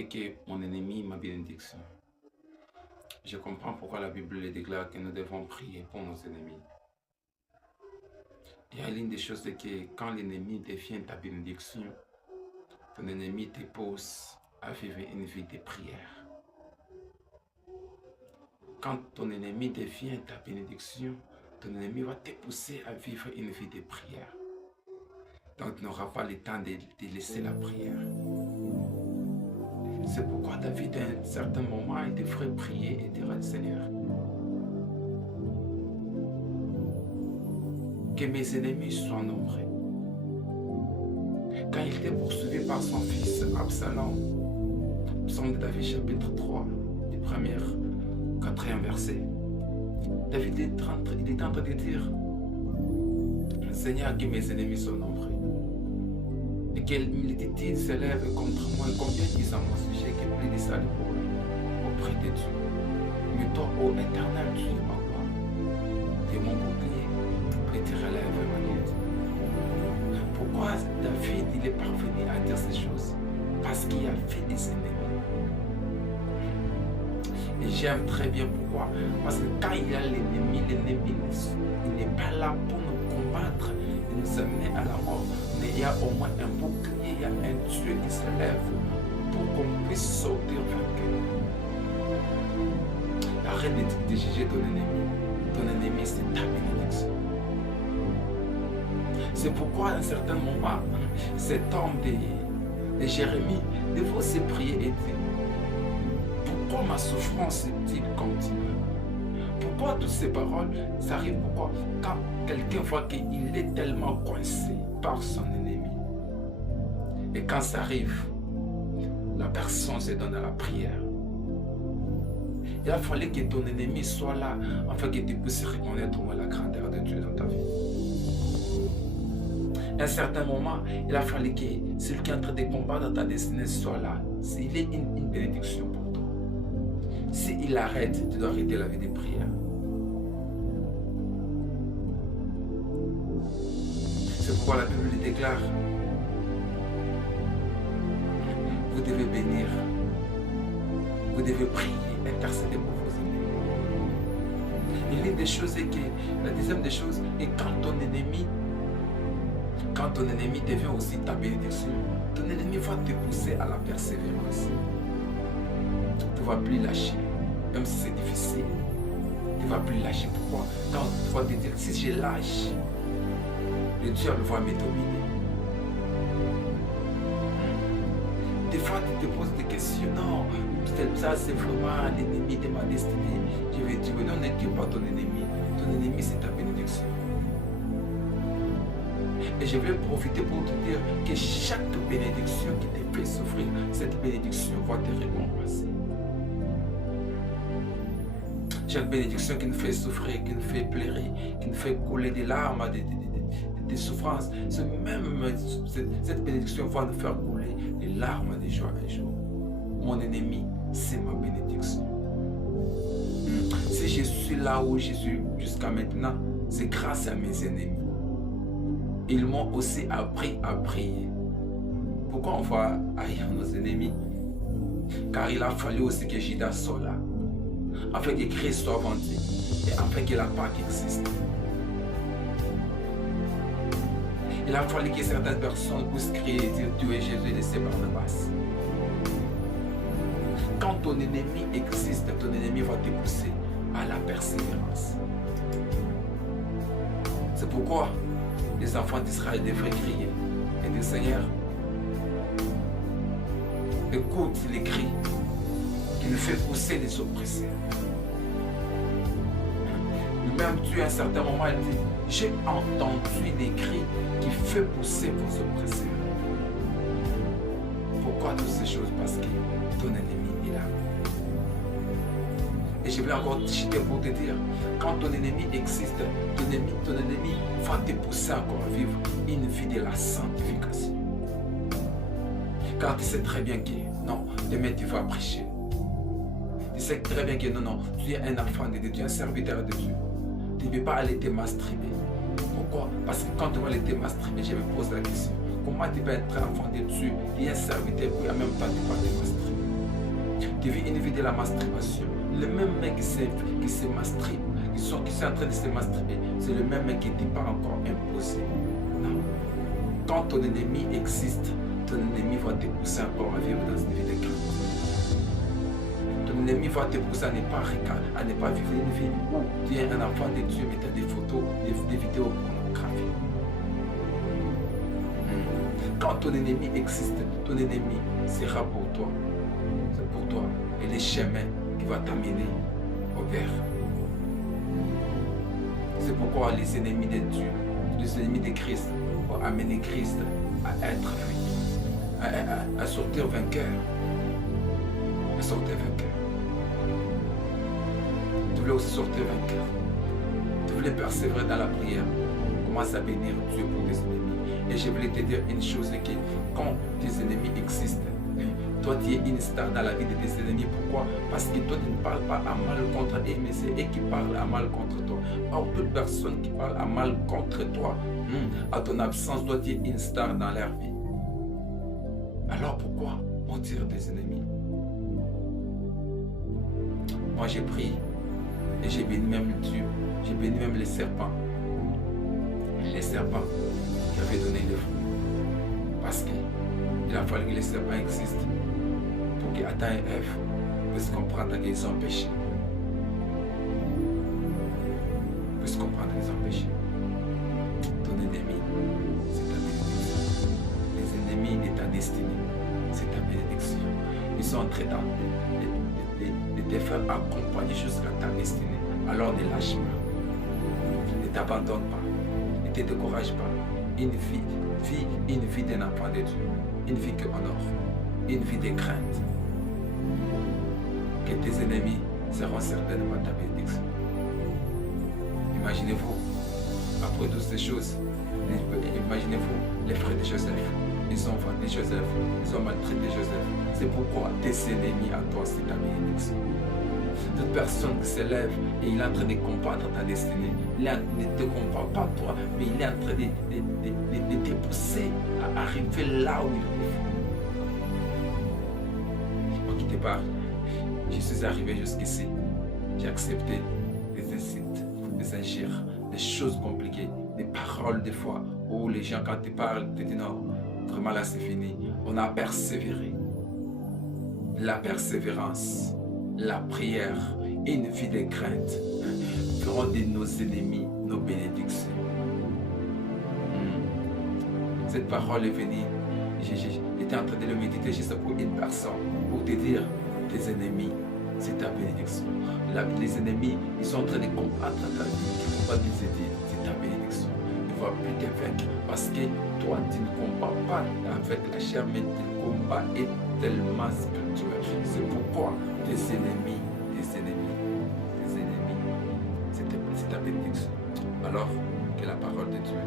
et que mon ennemi ma bénédiction. Je comprends pourquoi la Bible déclare que nous devons prier pour nos ennemis. Il y a l'une des choses, c'est que quand l'ennemi devient ta bénédiction, ton ennemi te pousse à vivre une vie de prière. Quand ton ennemi devient ta bénédiction, ton ennemi va te pousser à vivre une vie de prière. Donc tu n'auras pas le temps de laisser la prière. C'est pourquoi David, à un certain moment, il devrait prier et dire au Seigneur, que mes ennemis soient nombreux. Quand il était poursuivi par son fils Absalom, psaume de David chapitre 3, du 4e verset, David est en train de dire, Seigneur, que mes ennemis soient nombreux. Et quelle multitude s'élève contre moi, et combien disent à mon sujet que plus de salut pour lui, auprès de Dieu. Mais toi, ô Éternel, tu es ma gloire, tu es mon bouclier, et tu relèves ma tête. Pourquoi David il est parvenu à dire ces choses? Parce qu'il a fait des ennemis. Et j'aime très bien pourquoi. Parce que quand il y a l'ennemi il n'est pas là pour nous combattre et nous amener à la mort. Mais il y a au moins un bouclier, il y a un Dieu qui se lève pour qu'on puisse sortir vainqueur. Arrête de juger ton ennemi. Ton ennemi, c'est ta bénédiction. C'est pourquoi à un certain moment, cet homme de Jérémie devait aussi prier et dire, pourquoi ma souffrance est-il continue? Pourquoi toutes ces paroles, ça arrive pourquoi? Quand quelqu'un voit qu'il est tellement coincé par son ennemi. Et quand ça arrive, la personne se donne à la prière. Il a fallu que ton ennemi soit là, afin que tu puisses reconnaître la grandeur de Dieu dans ta vie. À un certain moment, il a fallu que celui qui est en train de combattre dans ta destinée soit là. S'il est une bénédiction pour toi. S'il arrête, tu dois arrêter la vie de prière. C'est pourquoi la Bible déclare, vous devez bénir, vous devez prier, intercéder pour vos ennemis. L'une des choses est que, la deuxième des choses est quand ton ennemi devient aussi ta bénédiction, ton ennemi va te pousser à la persévérance. Tu ne vas plus lâcher, même si c'est difficile. Tu ne vas plus lâcher. Pourquoi? Quand tu vas te dire, si je lâche, le diable va me dominer. Des fois, tu te poses des questions. Non, ça c'est vraiment l'ennemi de ma destinée. Je vais dire, non, ne tue pas ton ennemi. Ton ennemi, c'est ta bénédiction. Et je vais profiter pour te dire que chaque bénédiction qui te fait souffrir, cette bénédiction va te récompenser. Chaque bénédiction qui nous fait souffrir, qui nous fait pleurer, qui nous fait couler des larmes, des souffrances, cette bénédiction va nous faire couler des larmes de joie un jour. Mon ennemi, c'est ma bénédiction. Si je suis là où je suis jusqu'à maintenant, c'est grâce à mes ennemis. Ils m'ont aussi appris à prier. Pourquoi on va haïr nos ennemis? Car il a fallu aussi que Judas soit là, afin que Christ soit vanté et afin que la Pâque existe. Il a fallu que certaines personnes puissent crier et dire tu es Jésus laissé par Barnabas. Quand ton ennemi existe, ton ennemi va te pousser à la persévérance. C'est pourquoi les enfants d'Israël devraient crier et dire Seigneur, écoute les cris qui nous fait pousser les oppressés. Même Dieu à un certain moment il dit, j'ai entendu des cris qui fait pousser vos oppresseurs. Pourquoi toutes ces choses? Parce que ton ennemi est là. Et je vais encore citer pour te dire, quand ton ennemi existe, ton ennemi va te pousser encore à vivre une vie de la sanctification. Car tu sais très bien que non, demain tu vas prêcher. Tu sais très bien que non, tu es un enfant de Dieu, tu es un serviteur de Dieu. Tu ne peux pas aller te masturber. Pourquoi? Parce que quand tu vas aller te masturber, je me pose la question. Comment tu peux être un enfant de Dieu et un serviteur et en même temps tu vas te masturber? qui vit une vie de la masturbation. Le même mec qui se masturbe, qui sont en train de se masturber, c'est le même mec qui n'est pas encore imposé. Non. Quand ton ennemi existe, ton ennemi va te pousser encore à vivre dans une vie de crainte. Ton ennemi va te pousser à ne pas vivre une vie où tu es un enfant de Dieu, mais tu as des photos, des vidéos pornographiques. Quand ton ennemi existe, ton ennemi sera pour toi. C'est pour toi. Et les chemins qui vont t'amener au vers. C'est pourquoi les ennemis de Dieu, les ennemis de Christ, vont amener Christ à être à sortir vainqueur. À sortir vainqueur. Tu voulais aussi sortir vainqueur. Tu voulais persévérer dans la prière. Commence à bénir Dieu pour tes ennemis. Et je voulais te dire une chose, que quand tes ennemis existent, toi tu es une star dans la vie de tes ennemis. Pourquoi? Parce que toi tu ne parles pas à mal contre eux, mais c'est eux qui parlent à mal contre toi. Or, toute personne qui parle à mal contre toi, à ton absence, toi tu es une star dans leur vie. Alors pourquoi mentir tes ennemis? Moi j'ai prié et j'ai béni même Dieu, j'ai béni même les serpents. Les serpents qui avaient donné le fruit. Parce qu'il a fallu que les serpents existent pour qu'Adam et Ève puissent comprendre qu'ils ont péché. Puissent comprendre qu'ils ont péché. Ton ennemi, c'est ta bénédiction. Les ennemis de ta destinée, c'est ta bénédiction. Ils sont en train de te faire accompagner jusqu'à ta destinée. Alors ne lâche pas. Ne t'abandonne pas. Ne te décourage pas. Une vie d'un enfant de Dieu. Une vie qui honore. Une vie de crainte. Que tes ennemis seront certainement ta bénédiction. Imaginez-vous, après toutes ces choses, imaginez-vous les frères de Joseph. Ils ont vendu Joseph, ils ont maltraité Joseph. C'est pourquoi tes ennemis à toi, c'est ta bénédiction. Toute personne qui s'élève et il est en train de combattre ta destinée, il ne te combat pas toi, mais il est en train de te pousser à arriver là où il faut. Moi qui te parle, je suis arrivé jusqu'ici. J'ai accepté des insultes, des injures, des choses compliquées, des paroles des fois où les gens quand te parlent, te disent non, vraiment là c'est fini. On a persévéré. La persévérance, la prière et une vie de crainte feront de nos ennemis nos bénédictions. Cette parole est venue, j'étais en train de le méditer juste pour une personne, pour te dire, tes ennemis, c'est ta bénédiction. Les ennemis, ils sont en train de combattre ta vie, il ne faut pas les aider, c'est ta bénédiction. Il ne va plus te vaincre parce que toi, tu ne combats pas avec la chair, mais tu combats est tellement spirituel. C'est pourquoi tes ennemis, c'est ta bénédiction. Alors que la parole de Dieu